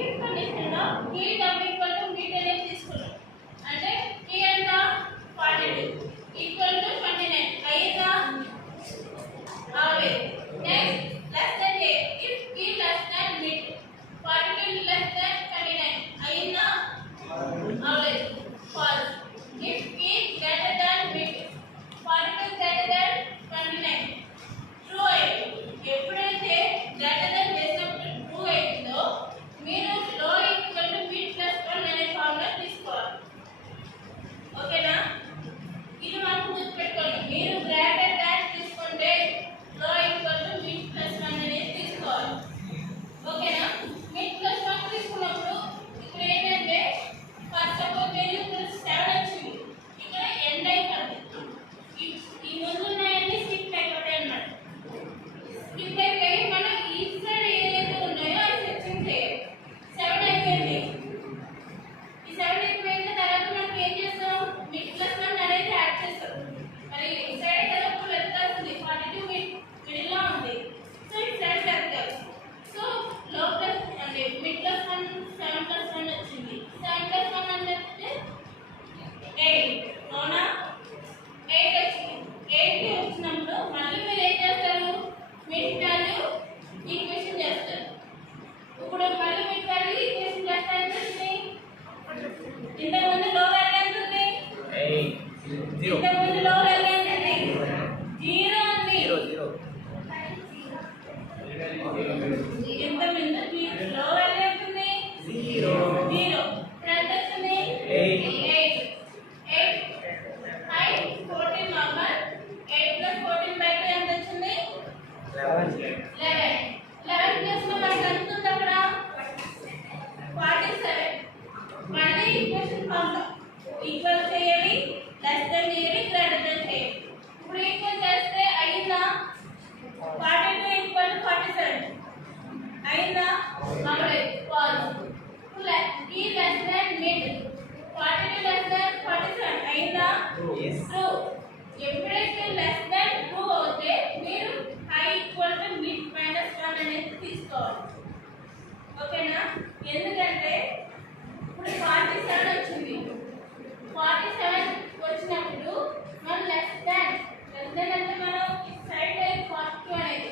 if condition లో k w equal to meet అనేది తీసుకున్నాం అంటే k ఎంత 42 ఈక్వల్ టు 29 అయ్యిందా always next less than a if k less than meet 42 less than 29 అయ్యిందా always false if k greater than meet 42 greater than 29 true ఎప్పుడైతే greater than చేసినప్పుడు true అవుతుందో మీరు లో ఈక్వల్ టు మీట్ ప్లస్ 1 అనే formula తీసుకోవాలి ఓకేనా ఇది మనం గుర్తుపెట్టుకోండి మీరు గ్రేటర్ దాన్ తీసుకుంటే లో ఈక్వల్ టు మీట్ ప్లస్ 1 అనేది తీసుకోవాలి ఓకేనా మీట్ ప్లస్ 1 తీసుకున్నప్పుడు ఇక్కడ ఏంటంటే ఫస్ట్ సపోజ్ మీరు 7 వచ్చింది ఇక్కడ ఎండ్ అయిపోయింది ఈ ముందు ఉన్నాయన్నీ స్కిప్ అయిపోతాయి అన్నమాట స్కిప్ అయిపోయి మనం ఈ సైడ్ ఏదైతే ఉన్నాయో అది సెర్చింగ్ చేయాలి 7 అయిపోయింది ఈ 7 అయిపోయిన తర్వాత మనం ఏం చేస్తాం మీట్ ప్లస్ 1 అనేది యాడ్ చేస్తాం మరి ఈ సైడ్ కదా ఇప్పుడు వెళ్తాల్సింది 42 మిడిల్ లో ఉంది సో ఈ సైడ్ వెళ్తారు సో లో ప్లస్ అంటే మీట్ ప్లస్ 1 7 ప్లస్ 1 వచ్చింది 7 ప్లస్ 1 అంటే 8 అవునా 8 వచ్చింది 8 వచ్చినప్పుడు మళ్ళీ మీరు ఏం చేస్తారు మీట్ వాల్యూ ఈక్వేషన్ చేస్తారు ఇప్పుడు మళ్ళీ మీట్ వాల్యూ ఈక్వేషన్ చేస్తే ఎంత వచ్చింది ఇంతకుముందు లో వాల్యూ ఎంత ఉంది 8 ఇంతకుముందు లో వాల్యూ ఎంత ఉంది 0 ఉంది 0 ఇంతకుముందు లో వాల్యూ ఎంత ఉంది 0 ఇప్పుడు ఎంత వచ్చింది 8 హైట్ 14 నార్మల్ 8 ప్లస్ 14 బై 2 ఎంత వచ్చింది 11 ప్లస్ మనకి ఎంత ఉంది అక్కడ 47 మళ్ళీ ఈక్వేషన్ ఫార్ములా ఈక్వల్ చేయాలి లెస్ దెన్ చేయాలి గ్రేటర్ దెన్ చేయాలి ఇప్పుడు ఈక్వల్ చేస్తే అయ్యిందా 42 ఈక్వల్ టు 47 అయ్యిందా ఆల్రైట్ ఫాల్స్ ఈ less than meet 42 less than 47 అయ్యిందా ట్రూ ఎప్పుడైతే లెస్ దెన్ ట్రూ అవుతే మీరు high equal to meet minus 1 అనేది తీసుకోవాలి ఓకేనా ఎందుకంటే ఇప్పుడు 47 వచ్చింది 47 వచ్చినప్పుడు మనం లెస్ దాన్ అంటే మనం ఈ సైడ్ 42 అనేది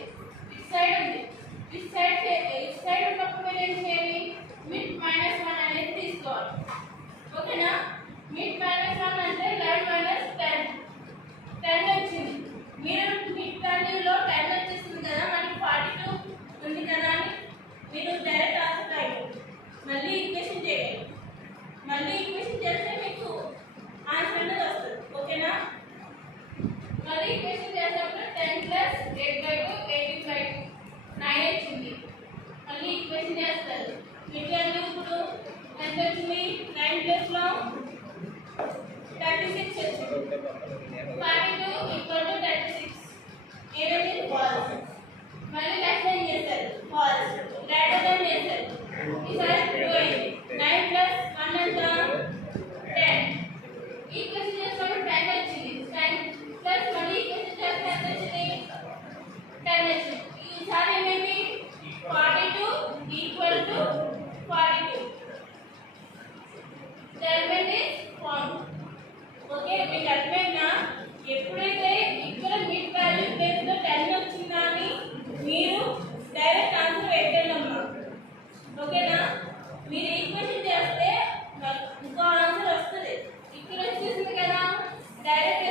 ఈ సైడ్ ఉంది ఈ సైడ్ ఉన్నప్పుడు మీరు ఏం చేయాలి మీట్ మైనస్ 1 అనేది తీసుకోవాలి ఓకేనా మీట్ మైనస్ 1 అంటే 11 మైనస్ 10 వచ్చింది మీరు మీట్ వాల్యూలో 10 వచ్చేసింది కదా మనకి 42 ఉంది కదా అని మీరు డైరెక్ట్ ఆన్సర్ రాయండి మళ్ళీ ఈక్వేషన్ చేయాలి మళ్ళీ ఈక్వేషన్ చేస్తే మీకు ఆన్సర్ అనేది వస్తుంది ఓకేనా మళ్ళీ ఈక్వేషన్ చేసినప్పుడు 10 ప్లస్ 8/2 18/2 9 వచ్చింది మళ్ళీ ఈక్వేషన్ చేస్తారు మీకు అన్ని ఇప్పుడు ఎంత వచ్చింది 9 ప్లస్ లో 36 వచ్చింది 42 ఈక్వల్ టు 36 ఏమైంది ఫాల్స్ మళ్ళీ లెస్ దెన్ చేస్తారు ఫాల్స్ గ్రేటర్ దెన్ చేస్తారు ఈసారి ట్రూ అయింది 9 ప్లస్ 1 ఎంత 10 ఈక్వేషన్ చేసినప్పుడు 10 వచ్చింది 10 ప్లస్ మళ్ళీ ఈక్వేషన్ చేస్తే ఎంత వచ్చింది 10 వచ్చింది ఈసారి ఏమైంది 42 equal to 42 statement is form okay మీకు అర్థమైందా ఎప్పుడైతే ఇక్కడ మీట్ వాల్యూ ప్లేస్ లో 10 వచ్చిందా అని మీరు డైరెక్ట్ ఆన్సర్ పెట్టండి అమ్మా ఓకేనా మీరు ఈక్వేషన్ చేస్తే ఇంకో ఆన్సర్ వస్తుంది ఇక్కడ వచ్చేసింది కదా డైరెక్ట్